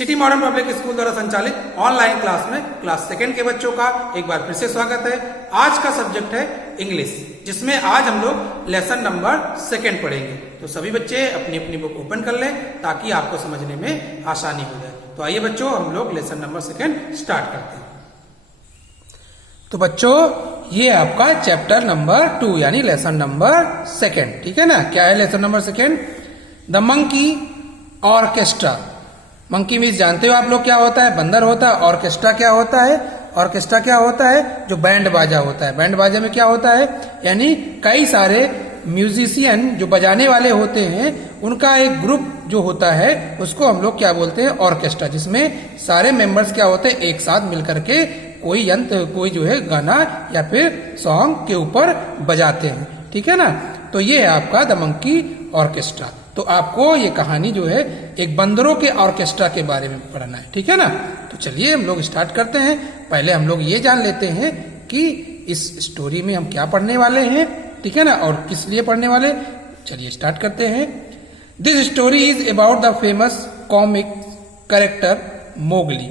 City modern public school द्वारा संचालित online class में क्लास सेकेंड के बच्चों का एक बार फिर से स्वागत है। आज का सब्जेक्ट है इंग्लिश, जिसमें आज हम लोग लेसन नंबर सेकेंड पढ़ेंगे। तो सभी बच्चे अपनी अपनी बुक ओपन कर लें ताकि आपको समझने में आसानी हो जाए। तो आइए बच्चों, हम लोग लेसन नंबर सेकेंड स्टार्ट करते हैं। तो बच्चों, ये आपका चैप्टर नंबर 2 यानी लेसन नंबर सेकेंड, ठीक है ना। क्या है lesson number second? The monkey orchestra. Monkey means जानते हो आप लोग क्या होता है? बंदर होता है। ऑर्केस्ट्रा क्या होता है? ऑर्केस्ट्रा क्या होता है? जो बैंड बाजा होता है। बैंड बाजा में क्या होता है? यानी कई सारे म्यूजिशियन जो बजाने वाले होते हैं, उनका एक ग्रुप जो होता है उसको हम लोग क्या बोलते हैं? ऑर्केस्ट्रा। जिसमें सारे मेंबर्स क्या होते हैं? एक साथ मिलकर के कोई यंत्र, कोई जो है गाना या फिर सॉन्ग के ऊपर बजाते हैं, ठीक है ना। तो ये है आपका द मंकी ऑर्केस्ट्रा। तो आपको ये कहानी जो है एक बंदरों के ऑर्केस्ट्रा के बारे में पढ़ना है, ठीक है ना। तो चलिए हम लोग स्टार्ट करते हैं। पहले हम लोग ये जान लेते हैं कि इस स्टोरी में हम क्या पढ़ने वाले हैं, ठीक है ना, और किस लिए पढ़ने वाले। चलिए स्टार्ट करते हैं। This story is about the famous comic character Mowgli.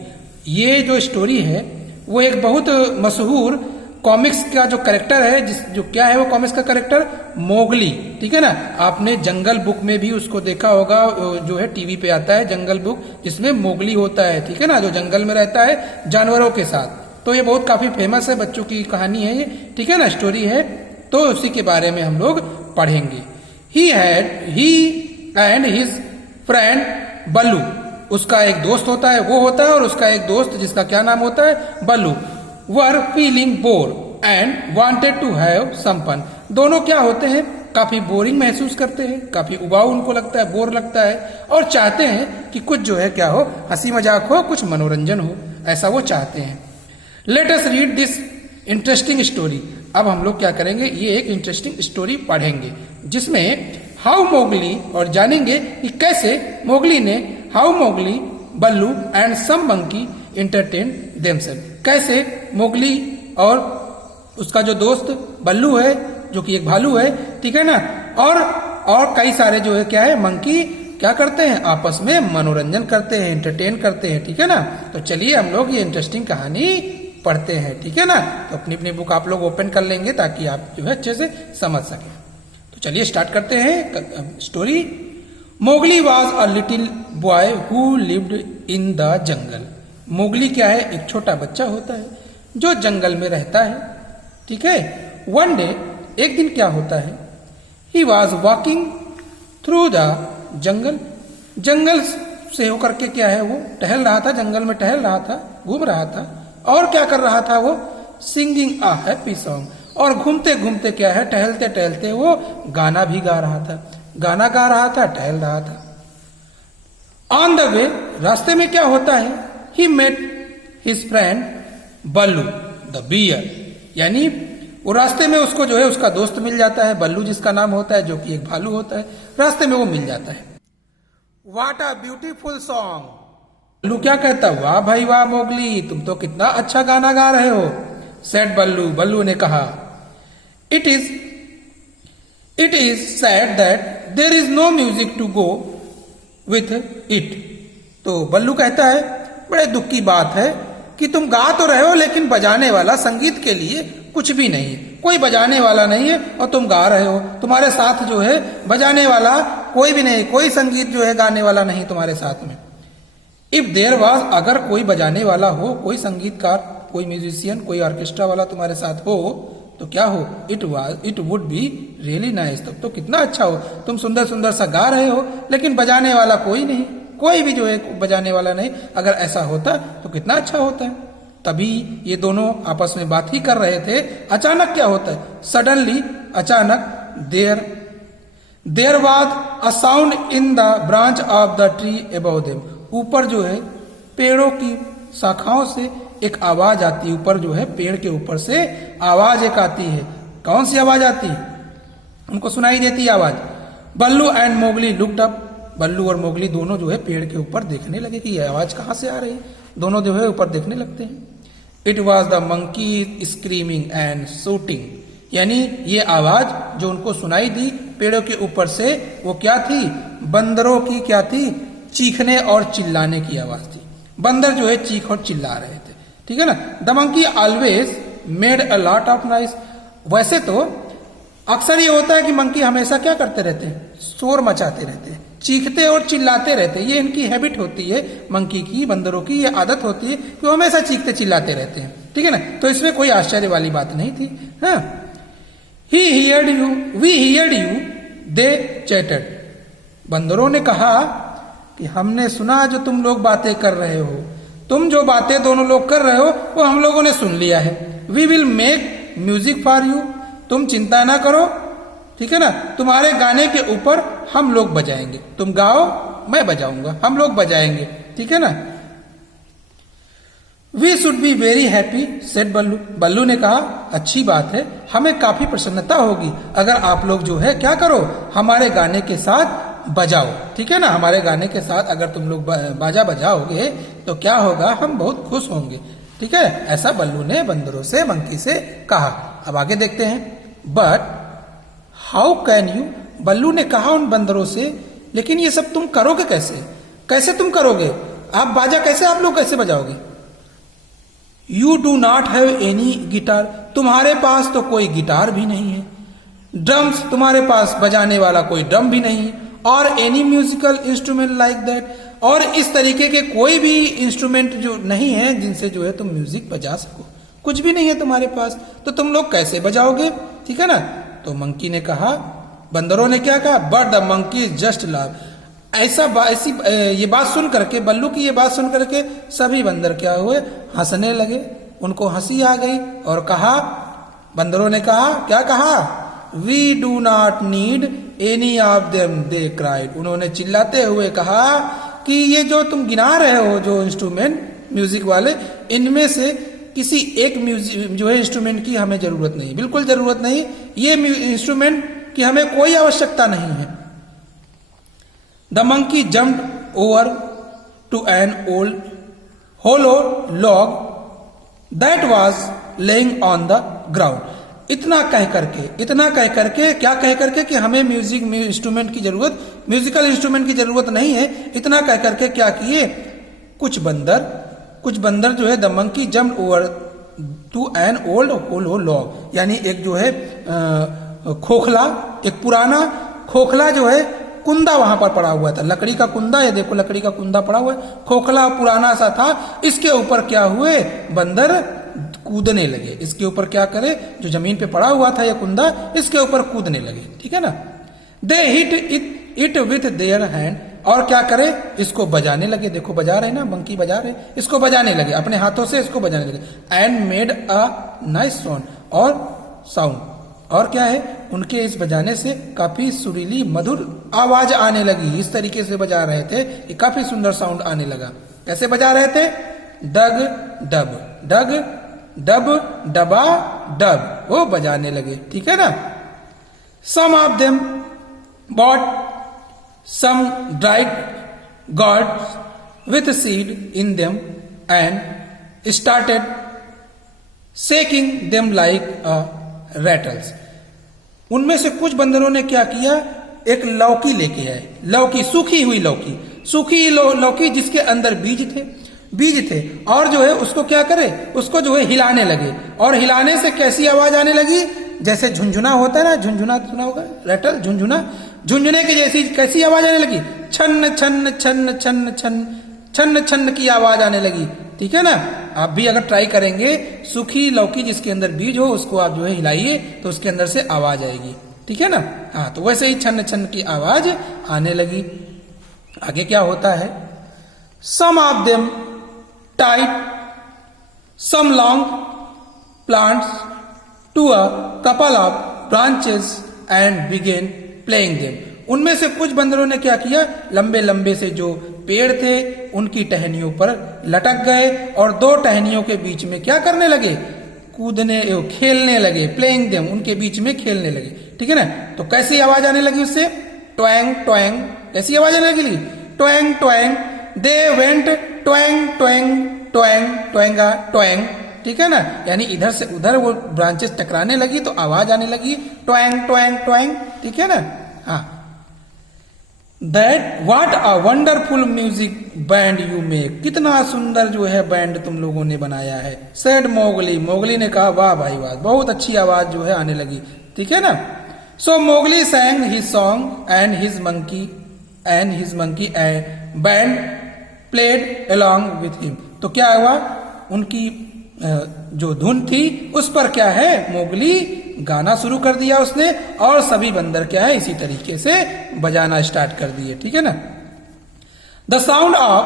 ये जो स्टोरी है वो एक बहुत मशहूर कॉमिक्स का जो कैरेक्टर है, जो क्या है वो कॉमिक्स का कैरेक्टर? मोगली, ठीक है ना। आपने जंगल बुक में भी उसको देखा होगा, जो है टीवी पे आता है जंगल बुक, जिसमें मोगली होता है, ठीक है ना, जो जंगल में रहता है जानवरों के साथ। तो ये बहुत काफी फेमस है, बच्चों की कहानी है ये, ठीक है ना, स्टोरी है। तो उसी के बारे में हम लोग पढ़ेंगे। ही एंड हिज फ्रेंड बल्लू, उसका एक दोस्त होता है, वो होता है, और उसका एक दोस्त जिसका क्या नाम होता है? Baloo. Were feeling bore and wanted to have some fun. दोनों क्या होते हैं? काफी बोरिंग महसूस करते हैं, काफी उबाऊ उनको लगता है, बोर लगता है, और चाहते हैं कि कुछ जो है क्या हो, हंसी मजाक हो, कुछ मनोरंजन हो, ऐसा वो चाहते हैं। Let us read this interesting story. अब हम लोग क्या करेंगे? ये एक इंटरेस्टिंग स्टोरी पढ़ेंगे जिसमें हाउ मोगली, और जानेंगे कि कैसे मोगली ने, how Mowgli, Baloo and some monkey entertain themselves. कैसे मोगली और उसका जो दोस्त बल्लू है, जो कि एक भालू है, ठीक है ना, और कई सारे जो है क्या है, मंकी क्या करते हैं? आपस में मनोरंजन करते हैं, एंटरटेन करते हैं, ठीक है ना। तो चलिए हम लोग ये इंटरेस्टिंग कहानी पढ़ते हैं, ठीक है ना। तो अपनी अपनी बुक आप लोग ओपन कर लेंगे ताकि आप जो है अच्छे से समझ सकें। तो चलिए स्टार्ट करते हैं story. Mowgli was a little boy who lived in the jungle. Mowgli क्या है? एक छोटा बच्चा होता है जो जंगल में रहता है, ठीक है। वन डे, एक दिन क्या होता है? He was walking through the jungle. जंगल से होकर के क्या है, वो टहल रहा था, जंगल में टहल रहा था, घूम रहा था, और क्या कर रहा था वो? Singing a happy song. और घूमते घूमते क्या है, टहलते टहलते वो गाना भी गा रहा था, गाना गा रहा था, टहल रहा था। ऑन द वे, रास्ते में क्या होता है? He met his friend Baloo the bear. यानी वो रास्ते में उसको जो है उसका दोस्त मिल जाता है, बल्लू जिसका नाम होता है, जो कि एक भालू होता है। रास्ते में वो मिल जाता है। What a beautiful song। बल्लू क्या कहता? वाह भाई वाह मोगली, तुम तो कितना अच्छा गाना गा रहे हो। सेड बल्लू, बल्लू ने कहा। It is sad that there is no music to go with it. तो बल्लू कहता है, बड़े दुख की बात है कि तुम गा तो रहे हो, लेकिन बजाने वाला संगीत के लिए कुछ भी नहीं है, कोई बजाने वाला नहीं है, और तुम गा रहे हो, तुम्हारे साथ जो है बजाने वाला कोई भी नहीं, कोई संगीत जो है गाने वाला नहीं तुम्हारे साथ में। इफ देयर वाज, अगर कोई बजाने वाला हो, कोई संगीतकार, कोई म्यूजिशियन, कोई ऑर्केस्ट्रा वाला तुम्हारे साथ हो, तो क्या हो? It would be really nice. तब तो कितना अच्छा हो, तुम सुंदर सुंदर सा गा रहे हो, लेकिन बजाने वाला कोई नहीं, कोई भी जो है बजाने वाला नहीं। अगर ऐसा होता तो कितना अच्छा होता है। तभी ये दोनों आपस में बात ही कर रहे थे। अचानक क्या होता है? सडनली, अचानक, there was a sound in the branch of the tree above them. ऊपर जो है पेड़ों की शाखाओं से एक आवाज आती है। ऊपर जो है पेड़ के ऊपर से आवाज एक आती है। कौन सी आवाज आती है? उनको सुनाई देती है आवाज। बल्लू एंड मोगली लुक्ड अप। बल्लू और मोगली दोनों जो है पेड़ के ऊपर देखने लगे कि यह आवाज कहां से आ रही है। दोनों जो है ऊपर देखने लगते हैं। It was the monkey screaming and shooting. यानी ये आवाज जो उनको सुनाई दी पेड़ों के ऊपर से, वो क्या थी? बंदरों की क्या थी? चीखने और चिल्लाने की आवाज थी। बंदर जो है चीख और चिल्ला रहे थे, ठीक है ना। The monkey always made a lot of noise. वैसे तो अक्सर ये होता है कि मंकी हमेशा क्या करते रहते हैं, शोर मचाते रहते हैं, चीखते और चिल्लाते रहते हैं। ये इनकी हैबिट होती है मंकी की, बंदरों की ये आदत होती है कि वो हमेशा चीखते चिल्लाते रहते हैं, ठीक है ना। तो इसमें कोई आश्चर्य वाली बात नहीं थी। हाँ, he heard you, we heard you, they chattered. बंदरों ने कहा कि हमने सुना जो तुम लोग बातें कर रहे हो, तुम जो बातें दोनों लोग कर रहे हो वो हम लोगों ने सुन लिया है। We will make music for you, तुम चिंता ना करो, ठीक है ना। तुम्हारे गाने के ऊपर हम लोग बजाएंगे, तुम गाओ मैं बजाऊंगा, हम लोग बजाएंगे, ठीक है ना। We should be very happy said Baloo. बल्लू ने कहा अच्छी बात है, हमें काफी प्रसन्नता होगी अगर आप लोग जो है क्या करो, हमारे गाने के साथ बजाओ, ठीक है ना। हमारे गाने के साथ अगर तुम लोग बाजा बजाओगे तो क्या होगा, हम बहुत खुश होंगे, ठीक है। ऐसा बल्लू ने बंदरों से, मंकी से कहा। अब आगे देखते हैं। बट हाउ कैन यू, बल्लू ने कहा उन बंदरों से, लेकिन ये सब तुम करोगे कैसे, कैसे तुम करोगे, आप बाजा कैसे, आप लोग कैसे बजाओगे। You do not have any guitar, तुम्हारे पास तो कोई गिटार भी नहीं है। ड्रम्स, तुम्हारे पास बजाने वाला कोई ड्रम भी नहीं है। और any musical instrument like that, और इस तरीके के कोई भी इंस्ट्रूमेंट जो नहीं है जिनसे जो है तुम म्यूजिक बजा सको, कुछ भी नहीं है तुम्हारे पास, तो तुम लोग कैसे बजाओगे, ठीक है ना। तो मंकी ने कहा, बंदरों ने क्या कहा, but the monkey just laugh. ऐसी ये बात सुन करके, बल्लू की ये बात सुन करके सभी बंदर क्या हुए, हंसने लगे, उनको हंसी आ गई। और कहा, बंदरों ने कहा, क्या कहा, we do not need any of them, they cried. उन्होंने चिल्लाते हुए कहा कि ये जो तुम गिना रहे हो जो इंस्ट्रूमेंट म्यूजिक वाले, इनमें से किसी एक म्यूजिक जो है इंस्ट्रूमेंट की हमें जरूरत नहीं, बिल्कुल जरूरत नहीं, ये इंस्ट्रूमेंट की हमें कोई आवश्यकता नहीं है। The monkey jumped over to an old hollow log that was laying on the ground. इतना कह करके क्या कह करके कि हमें म्यूजिकल इंस्ट्रूमेंट की जरूरत नहीं है, इतना कह करके क्या किए, कुछ बंदर जो है, the monkey jumped over to an old hollow log, यानी एक जो है खोखला, एक पुराना खोखला जो है कुंदा वहां पर पड़ा हुआ था, लकड़ी का कुंदा, ये देखो लकड़ी का कुंदा पड़ा हुआ है, खोखला पुराना सा था। इसके ऊपर क्या हुए, बंदर कूदने लगे। इसके ऊपर क्या करे, जो जमीन पे पड़ा हुआ था ये कुंदा, इसके ऊपर कूदने लगे, ठीक है ना। They hit it with their hand, और क्या करे, इसको बजाने लगे। देखो बजा रहे ना, मंकी बजा रहे, इसको बजाने लगे, अपने हाथों से इसको बजाने लगे। And made a nice sound, और क्या है, उनके इस बजाने से काफी सुरीली मधुर आवाज आने लगी। इस तरीके से बजा रहे थे कि काफी सुंदर साउंड आने लगा। कैसे बजा रहे थे, डग डब, डग डब, डबा डब, वो बजाने लगे, ठीक है ना। Some of them bought some dried gourds with seed in them and started shaking them like rattles. उनमें से कुछ बंदरों ने क्या किया, एक लौकी लेके आए, लौकी, सूखी हुई लौकी जिसके अंदर बीज थे और जो है उसको क्या करे, उसको जो है हिलाने लगे। और हिलाने से कैसी आवाज आने लगी, जैसे झुंझुना होता है ना, झुंझुना सुना होगा, रैटल, झुंझुने की जैसी कैसी आवाज आने लगी, छन्न छन्न छन्न छन्न छन्न छन्न छन्न की आवाज आने लगी, ठीक है ना। आप भी अगर ट्राई करेंगे, सूखी लौकी जिसके अंदर बीज हो उसको आप जो है हिलाइए तो उसके अंदर से आवाज आएगी, ठीक है ना। हाँ, तो वैसे ही छन्न छन्न की आवाज आने लगी। आगे क्या होता है, some of them tied some long plants to a couple of branches and began playing them. उनमें से कुछ बंदरों ने क्या किया, लंबे लंबे से जो पेड़ थे उनकी टहनियों पर लटक गए और दो टहनियों के बीच में क्या करने लगे, खेलने लगे, प्लेइंग देम, उनके बीच में खेलने लगे, ठीक है ना। तो कैसी आवाज आने लगी उससे, ट्वैंग ट्वैंग, कैसी आवाज आने लगी, twang twang, they went twang twang twang ट्वैंगा twang, ठीक है ना। यानी इधर से उधर वो ब्रांचेस टकराने लगी तो आवाज आने लगी ट्वैंग ट्वैंग ट्वैंग, ठीक है ना। हाँ, that what a wonderful music band you make, कितना सुंदर जो है बैंड तुम लोगों ने बनाया है। सेड मोगली, मोगली ने कहा वाह भाई वाह, बहुत अच्छी आवाज जो है आने लगी, ठीक है ना। So Mowgli sang his song and his monkey band played along with him. तो क्या हुआ, उनकी जो धुन थी उस पर क्या है, मोगली गाना शुरू कर दिया उसने, और सभी बंदर क्या है इसी तरीके से बजाना स्टार्ट कर दिए, ठीक है ना। The sound of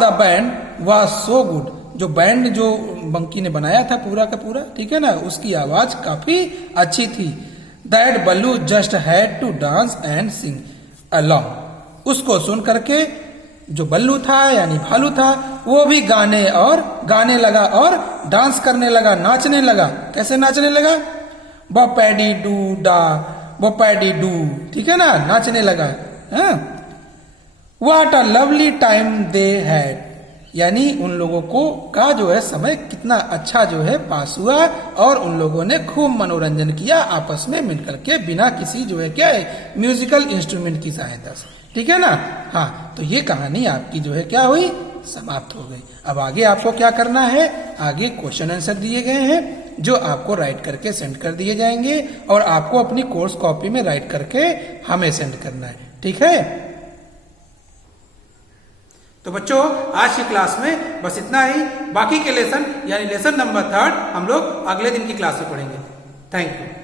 the band was so good, जो बैंड जो मंकी ने बनाया था पूरा का पूरा, ठीक है ना, उसकी आवाज काफी अच्छी थी। That Baloo just had to dance and sing along, उसको सुन करके जो बल्लू था यानी भालू था वो भी गाने लगा और डांस करने लगा, नाचने लगा। कैसे नाचने लगा, बपैडी डू डा बपैडी डू, ठीक है ना, नाचने लगा। What a lovely time they had, यानी उन लोगों को का जो है समय कितना अच्छा जो है पास हुआ, और उन लोगों ने खूब मनोरंजन किया आपस में मिलकर के, बिना किसी जो है क्या है म्यूजिकल इंस्ट्रूमेंट की सहायता से, ठीक है ना। हाँ, तो ये कहानी आपकी जो है क्या हुई, समाप्त हो गई। अब आगे आपको क्या करना है, आगे क्वेश्चन आंसर दिए गए हैं जो आपको राइट करके सेंड कर दिए जाएंगे, और आपको अपनी कोर्स कॉपी में राइट करके हमें सेंड करना है, ठीक है। तो बच्चों आज की क्लास में बस इतना ही, बाकी के लेसन यानी लेसन नंबर 3 हम लोग अगले दिन की क्लास में पढ़ेंगे। Thank you.